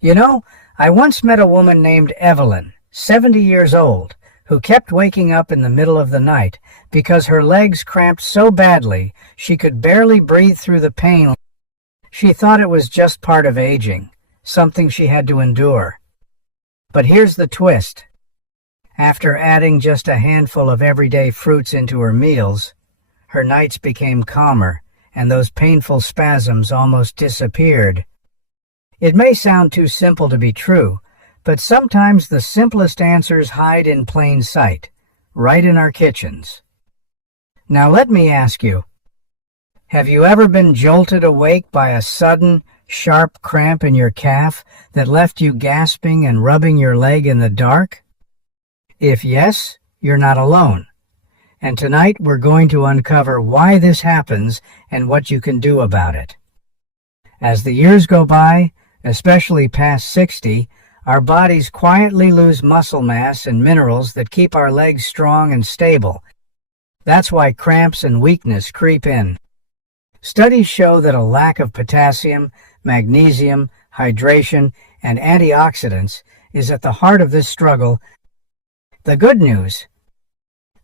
You know, I once met a woman named Evelyn, 70 years old, who kept waking up in the middle of the night because her legs cramped so badly she could barely breathe through the pain. She thought it was just part of aging, something she had to endure. But here's the twist. After adding just a handful of everyday fruits into her meals, her nights became calmer and those painful spasms almost disappeared. It may sound too simple to be true, but sometimes the simplest answers hide in plain sight, right in our kitchens. Now let me ask you, have you ever been jolted awake by a sudden, sharp cramp in your calf that left you gasping and rubbing your leg in the dark? If yes, you're not alone. And tonight we're going to uncover why this happens and what you can do about it. As the years go by, especially past 60, our bodies quietly lose muscle mass and minerals that keep our legs strong and stable. That's why cramps and weakness creep in. Studies show that a lack of potassium, magnesium, hydration, and antioxidants is at the heart of this struggle. The good news: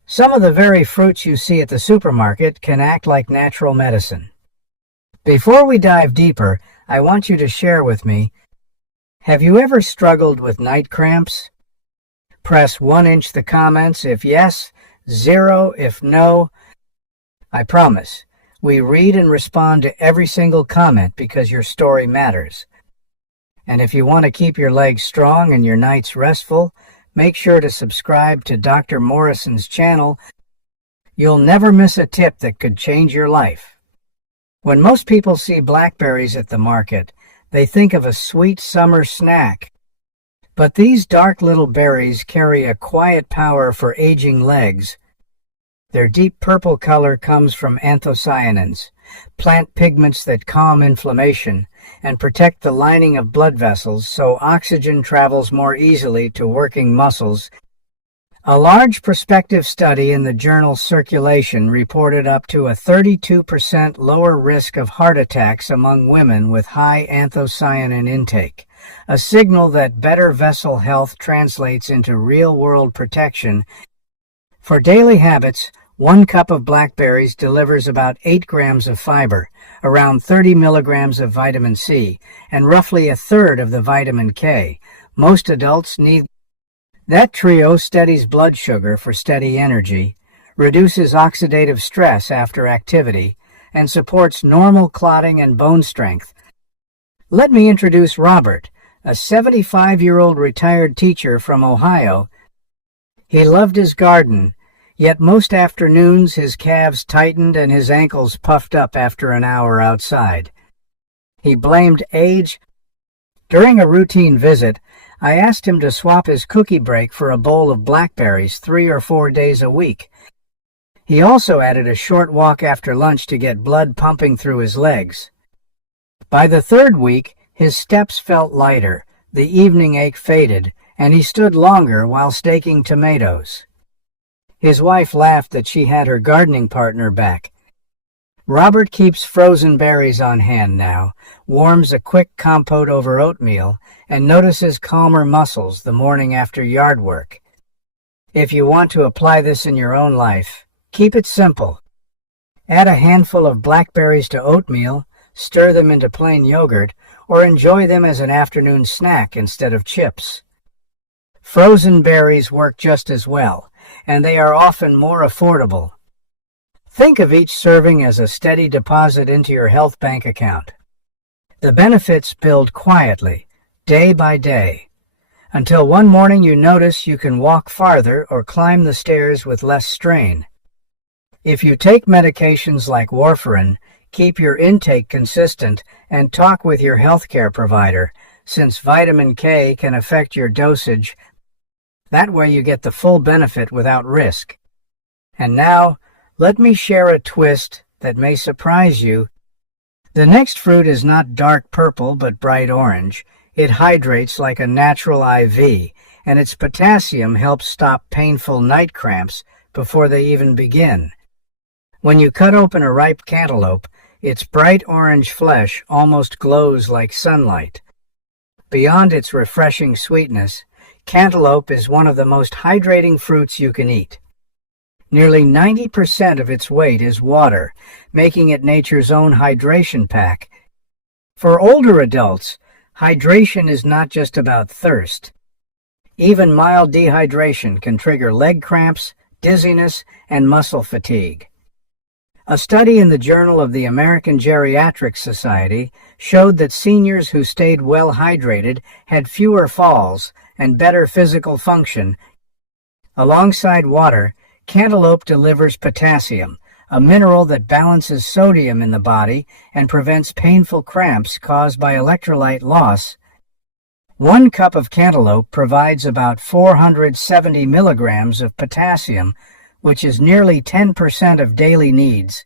some of the very fruits you see at the supermarket can act like natural medicine. Before we dive deeper, I want you to share with me, have you ever struggled with night cramps? Press 1" the comments if yes, 0 if no. I promise, we read and respond to every single comment because your story matters. And if you want to keep your legs strong and your nights restful, make sure to subscribe to Dr. Morrison's channel. You'll never miss a tip that could change your life. When most people see blackberries at the market, they think of a sweet summer snack. But these dark little berries carry a quiet power for aging legs. Their deep purple color comes from anthocyanins, plant pigments that calm inflammation and protect the lining of blood vessels so oxygen travels more easily to working muscles. A large prospective study in the journal Circulation reported up to a 32% lower risk of heart attacks among women with high anthocyanin intake, a signal that better vessel health translates into real-world protection. For daily habits, 1 cup of blackberries delivers about 8 grams of fiber, around 30 milligrams of vitamin C, and roughly a third of the vitamin K. Most adults need. That trio steadies blood sugar for steady energy, reduces oxidative stress after activity, and supports normal clotting and bone strength. Let me introduce Robert, a 75-year-old retired teacher from Ohio. He loved his garden, yet most afternoons his calves tightened and his ankles puffed up after an hour outside. He blamed age. During a routine visit, I asked him to swap his cookie break for a bowl of blackberries 3 or 4 days a week. He also added a short walk after lunch to get blood pumping through his legs. By the 3rd week, his steps felt lighter, the evening ache faded, and he stood longer while staking tomatoes. His wife laughed that she had her gardening partner back. Robert keeps frozen berries on hand now, warms a quick compote over oatmeal, and notices calmer muscles the morning after yard work. If you want to apply this in your own life, keep it simple. Add a handful of blackberries to oatmeal, stir them into plain yogurt, or enjoy them as an afternoon snack instead of chips. Frozen berries work just as well, and they are often more affordable. Think of each serving as a steady deposit into your health bank account. The benefits build quietly, day by day, until one morning you notice you can walk farther or climb the stairs with less strain. If you take medications like warfarin, keep your intake consistent and talk with your healthcare provider, since vitamin K can affect your dosage. That way you get the full benefit without risk. And now, let me share a twist that may surprise you. The next fruit is not dark purple but bright orange. It hydrates like a natural IV, and its potassium helps stop painful night cramps before they even begin. When you cut open a ripe cantaloupe, its bright orange flesh almost glows like sunlight. Beyond its refreshing sweetness, cantaloupe is one of the most hydrating fruits you can eat. Nearly 90% of its weight is water, making it nature's own hydration pack. For older adults, hydration is not just about thirst. Even mild dehydration can trigger leg cramps, dizziness, and muscle fatigue. A study in the Journal of the American Geriatric Society showed that seniors who stayed well hydrated had fewer falls and better physical function. Alongside water, cantaloupe delivers potassium, a mineral that balances sodium in the body and prevents painful cramps caused by electrolyte loss. 1 cup of cantaloupe provides about 470 milligrams of potassium, which is nearly 10% of daily needs.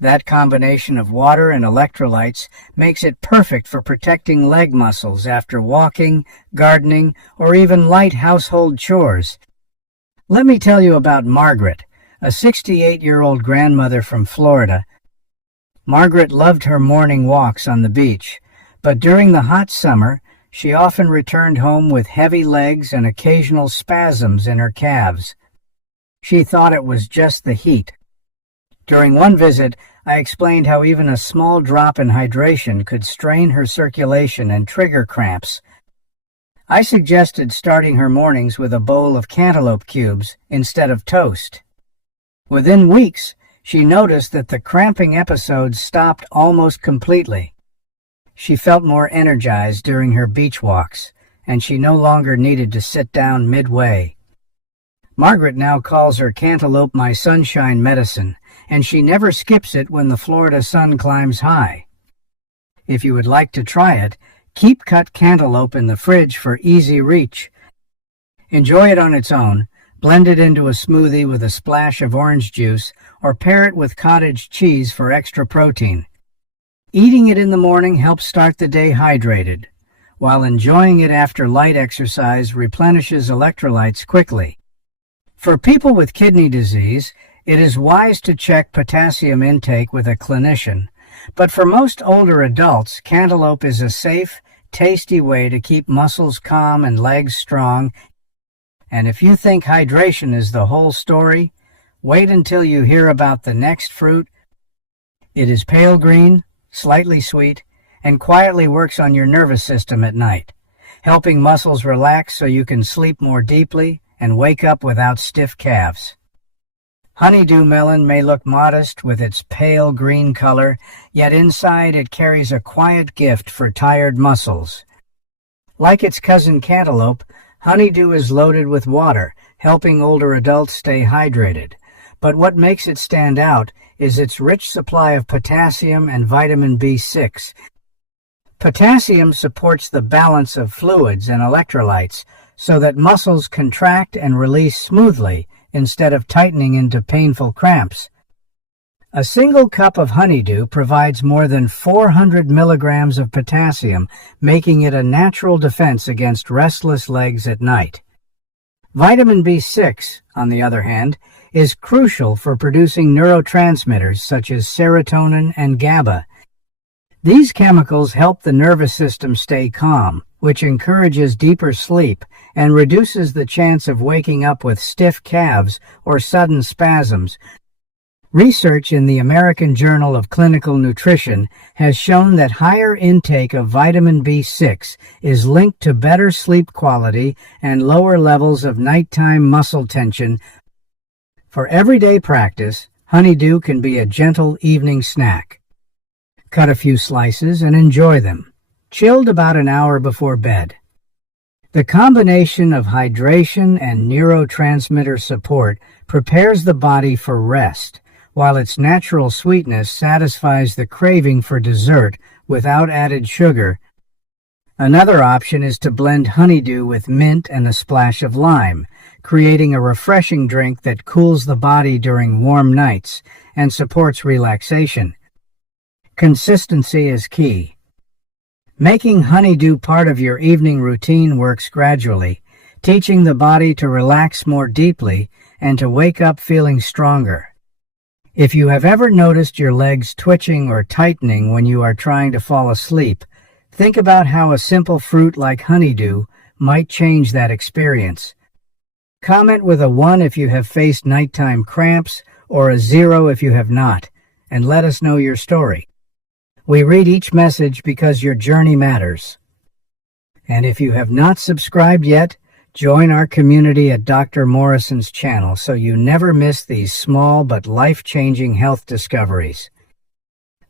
That combination of water and electrolytes makes it perfect for protecting leg muscles after walking, gardening, or even light household chores. Let me tell you about Margaret, a 68-year-old grandmother from Florida. Margaret loved her morning walks on the beach, but during the hot summer, she often returned home with heavy legs and occasional spasms in her calves. She thought it was just the heat. During one visit, I explained how even a small drop in hydration could strain her circulation and trigger cramps. I suggested starting her mornings with a bowl of cantaloupe cubes instead of toast. Within weeks, she noticed that the cramping episodes stopped almost completely. She felt more energized during her beach walks, and she no longer needed to sit down midway. Margaret now calls her cantaloupe my sunshine medicine, and she never skips it when the Florida sun climbs high. If you would like to try it, keep cut cantaloupe in the fridge for easy reach. Enjoy it on its own, blend it into a smoothie with a splash of orange juice, or pair it with cottage cheese for extra protein. Eating it in the morning helps start the day hydrated, while enjoying it after light exercise replenishes electrolytes quickly. For people with kidney disease, it is wise to check potassium intake with a clinician, but for most older adults, cantaloupe is a safe, tasty way to keep muscles calm and legs strong. And if you think hydration is the whole story, wait until you hear about the next fruit. It is pale green, slightly sweet, and quietly works on your nervous system at night, helping muscles relax so you can sleep more deeply and wake up without stiff calves. Honeydew melon may look modest with its pale green color, yet inside it carries a quiet gift for tired muscles. Like its cousin cantaloupe, honeydew is loaded with water, helping older adults stay hydrated. But what makes it stand out is its rich supply of potassium and vitamin B6. Potassium supports the balance of fluids and electrolytes so that muscles contract and release smoothly instead of tightening into painful cramps. A single cup of honeydew provides more than 400 milligrams of potassium, making it a natural defense against restless legs at night. Vitamin B6, on the other hand, is crucial for producing neurotransmitters such as serotonin and GABA. These chemicals help the nervous system stay calm, which encourages deeper sleep and reduces the chance of waking up with stiff calves or sudden spasms. Research in the American Journal of Clinical Nutrition has shown that higher intake of vitamin B6 is linked to better sleep quality and lower levels of nighttime muscle tension. For everyday practice, honeydew can be a gentle evening snack. Cut a few slices and enjoy them, chilled about an hour before bed. The combination of hydration and neurotransmitter support prepares the body for rest, while its natural sweetness satisfies the craving for dessert without added sugar. Another option is to blend honeydew with mint and a splash of lime, creating a refreshing drink that cools the body during warm nights and supports relaxation. Consistency is key. Making honeydew part of your evening routine works gradually, teaching the body to relax more deeply and to wake up feeling stronger. If you have ever noticed your legs twitching or tightening when you are trying to fall asleep, Think about how a simple fruit like honeydew might change that experience. Comment with a 1 if you have faced nighttime cramps or a 0 if you have not, and let us know your story. We read each message because your journey matters. And if you have not subscribed yet, join our community at Dr. Morrison's channel so you never miss these small but life-changing health discoveries.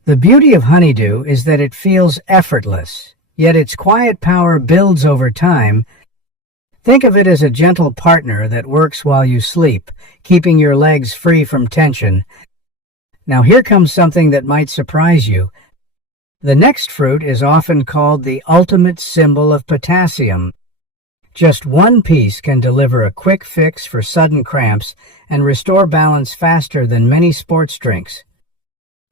The beauty of honeydew is that it feels effortless, yet its quiet power builds over time. Think of it as a gentle partner that works while you sleep, keeping your legs free from tension. Now here comes something that might surprise you. The next fruit is often called the ultimate symbol of potassium. Just one piece can deliver a quick fix for sudden cramps and restore balance faster than many sports drinks.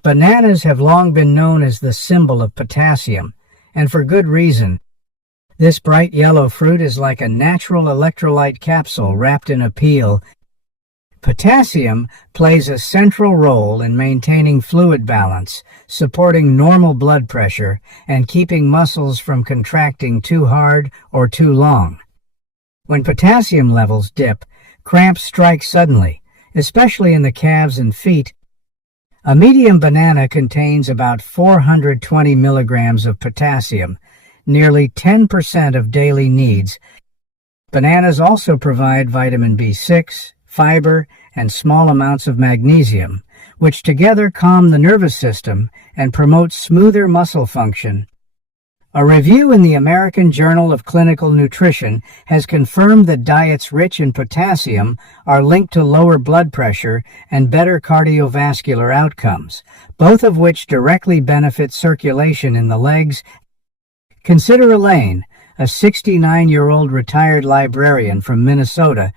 Bananas have long been known as the symbol of potassium, and for good reason. This bright yellow fruit is like a natural electrolyte capsule wrapped in a peel. Potassium plays a central role in maintaining fluid balance, supporting normal blood pressure, and keeping muscles from contracting too hard or too long. When potassium levels dip, cramps strike suddenly, especially in the calves and feet. A medium banana contains about 420 milligrams of potassium, nearly 10% of daily needs. Bananas also provide vitamin B6, fiber, and small amounts of magnesium, which together calm the nervous system and promote smoother muscle function. A review in the American Journal of Clinical Nutrition has confirmed that diets rich in potassium are linked to lower blood pressure and better cardiovascular outcomes, both of which directly benefit circulation in the legs. Consider Elaine, a 69-year-old retired librarian from Minnesota.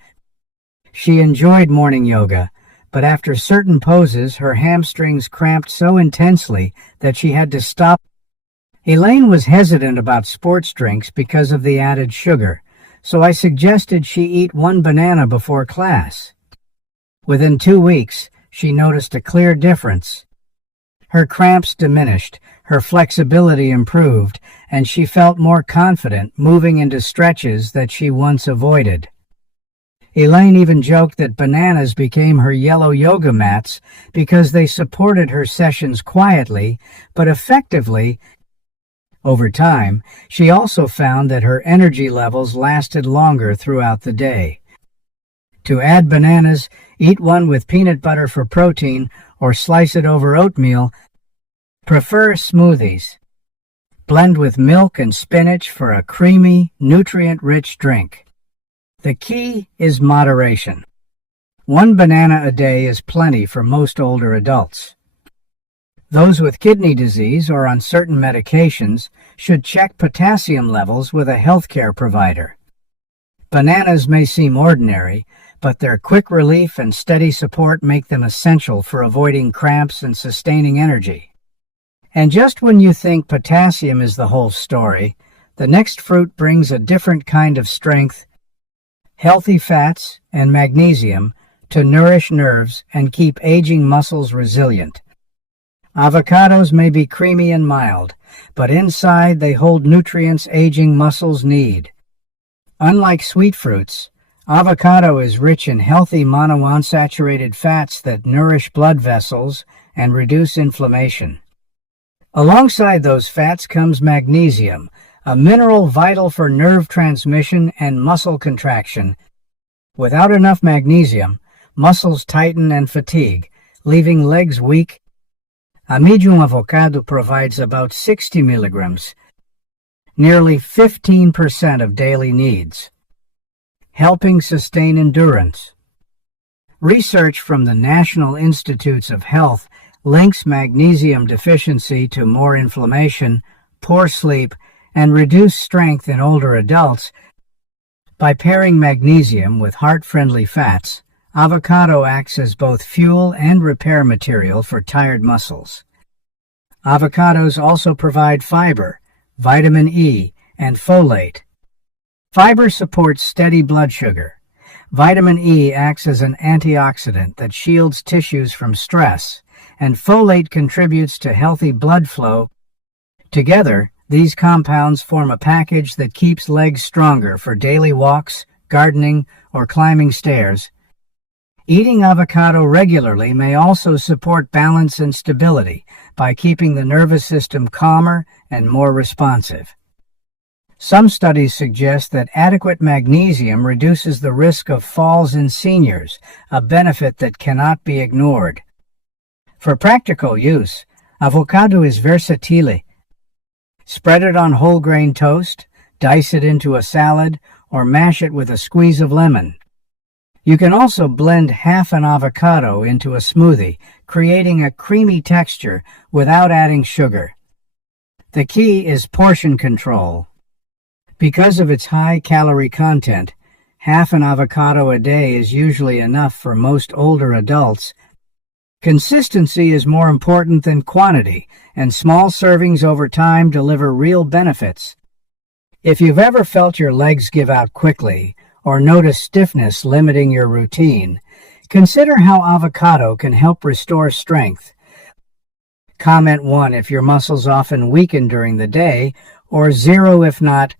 She enjoyed morning yoga, but after certain poses, her hamstrings cramped so intensely that she had to stop. Elaine was hesitant about sports drinks because of the added sugar, so I suggested she eat one banana before class. Within 2 weeks, she noticed a clear difference. Her cramps diminished, her flexibility improved, and she felt more confident moving into stretches that she once avoided. Elaine even joked that bananas became her yellow yoga mats because they supported her sessions quietly but effectively. Over time, she also found that her energy levels lasted longer throughout the day. To add bananas, eat one with peanut butter for protein or slice it over oatmeal. Prefer smoothies. Blend with milk and spinach for a creamy, nutrient-rich drink. The key is moderation. One banana a day is plenty for most older adults. Those with kidney disease or on certain medications should check potassium levels with a healthcare provider. Bananas may seem ordinary, but their quick relief and steady support make them essential for avoiding cramps and sustaining energy. And just when you think potassium is the whole story, the next fruit brings a different kind of strength, healthy fats and magnesium to nourish nerves and keep aging muscles resilient. Avocados may be creamy and mild, but inside they hold nutrients aging muscles need. Unlike sweet fruits, avocado is rich in healthy monounsaturated fats that nourish blood vessels and reduce inflammation. Alongside those fats comes magnesium, a mineral vital for nerve transmission and muscle contraction. Without enough magnesium, muscles tighten and fatigue, leaving legs weak. A medium avocado provides about 60 milligrams, nearly 15% of daily needs, helping sustain endurance. Research from the National Institutes of Health links magnesium deficiency to more inflammation, poor sleep, and reduced strength in older adults. By pairing magnesium with heart-friendly fats, avocado acts as both fuel and repair material for tired muscles. Avocados also provide fiber, vitamin E, and folate. Fiber supports steady blood sugar. Vitamin E acts as an antioxidant that shields tissues from stress, and folate contributes to healthy blood flow. Together, These compounds form a package that keeps legs stronger for daily walks, gardening, or climbing stairs. Eating avocado regularly may also support balance and stability by keeping the nervous system calmer and more responsive. Some studies suggest that adequate magnesium reduces the risk of falls in seniors, a benefit that cannot be ignored. For practical use, avocado is versatile. Spread it on whole grain toast, dice it into a salad, or mash it with a squeeze of lemon. You can also blend half an avocado into a smoothie, creating a creamy texture without adding sugar. The key is portion control. Because of its high calorie content, half an avocado a day is usually enough for most older adults. Consistency is more important than quantity, and small servings over time deliver real benefits. If you've ever felt your legs give out quickly, or notice stiffness limiting your routine, consider how avocado can help restore strength. Comment 1 if your muscles often weaken during the day, or 0 if not.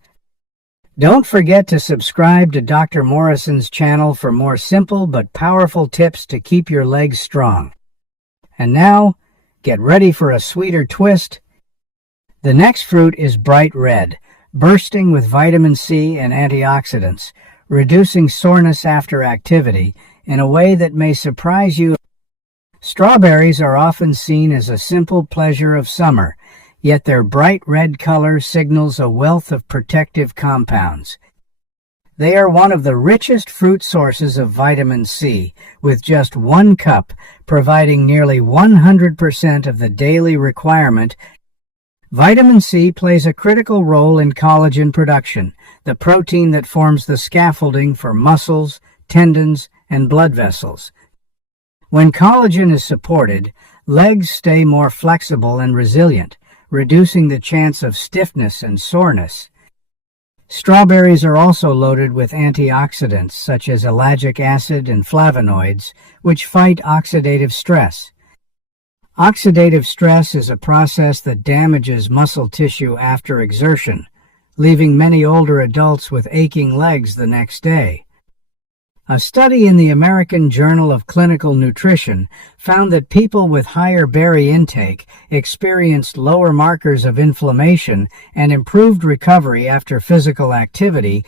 Don't forget to subscribe to Dr. Morrison's channel for more simple but powerful tips to keep your legs strong. And now, get ready for a sweeter twist. The next fruit is bright red, bursting with vitamin C and antioxidants, reducing soreness after activity in a way that may surprise you. Strawberries are often seen as a simple pleasure of summer, yet their bright red color signals a wealth of protective compounds. They are one of the richest fruit sources of vitamin C, with just 1 cup providing nearly 100% of the daily requirement. Vitamin C plays a critical role in collagen production, the protein that forms the scaffolding for muscles, tendons, and blood vessels. When collagen is supported, legs stay more flexible and resilient, reducing the chance of stiffness and soreness. Strawberries are also loaded with antioxidants such as ellagic acid and flavonoids, which fight oxidative stress. Oxidative stress is a process that damages muscle tissue after exertion, leaving many older adults with aching legs the next day. A study in the American Journal of Clinical Nutrition found that people with higher berry intake experienced lower markers of inflammation and improved recovery after physical activity.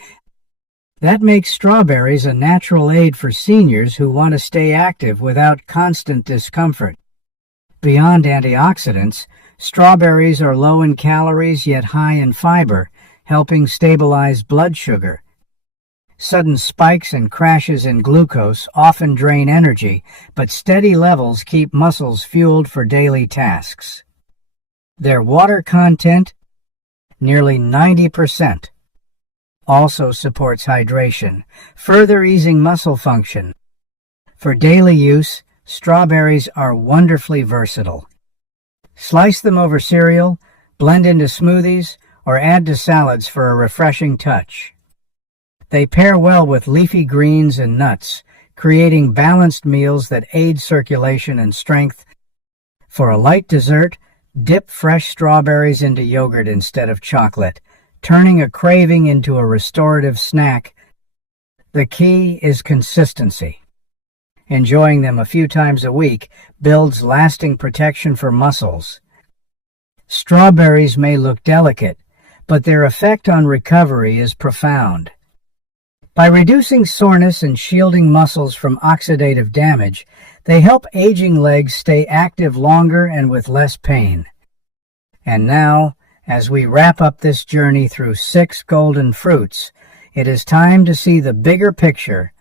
That makes strawberries a natural aid for seniors who want to stay active without constant discomfort. Beyond antioxidants, strawberries are low in calories yet high in fiber, helping stabilize blood sugar. Sudden spikes and crashes in glucose often drain energy, but steady levels keep muscles fueled for daily tasks. Their water content, nearly 90%, also supports hydration, further easing muscle function. For daily use, strawberries are wonderfully versatile. Slice them over cereal, blend into smoothies, or add to salads for a refreshing touch. They pair well with leafy greens and nuts, creating balanced meals that aid circulation and strength. For a light dessert, dip fresh strawberries into yogurt instead of chocolate, turning a craving into a restorative snack. The key is consistency. Enjoying them a few times a week builds lasting protection for muscles. Strawberries may look delicate, but their effect on recovery is profound. By reducing soreness and shielding muscles from oxidative damage, they help aging legs stay active longer and with less pain. And now, as we wrap up this journey through 6 golden fruits, it is time to see the bigger picture.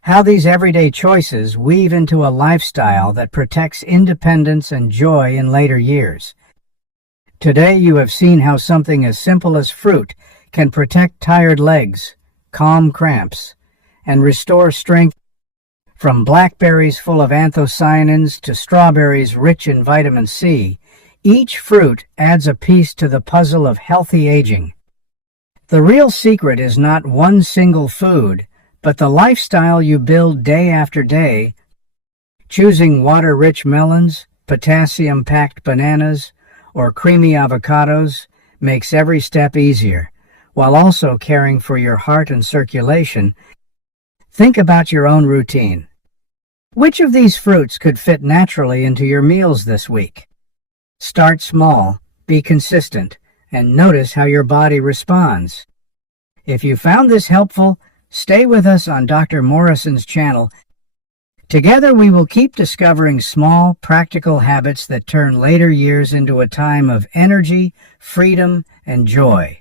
How these everyday choices weave into a lifestyle that protects independence and joy in later years. Today you have seen how something as simple as fruit can protect tired legs, calm cramps, and restore strength. From blackberries full of anthocyanins to strawberries rich in vitamin C, each fruit adds a piece to the puzzle of healthy aging. The real secret is not one single food, but the lifestyle you build day after day. Choosing water-rich melons, potassium-packed bananas, or creamy avocados makes every step easier, while also caring for your heart and circulation. Think about your own routine. Which of these fruits could fit naturally into your meals this week? Start small, be consistent, and notice how your body responds. If you found this helpful, stay with us on Dr. Morrison's channel. Together we will keep discovering small, practical habits that turn later years into a time of energy, freedom, and joy.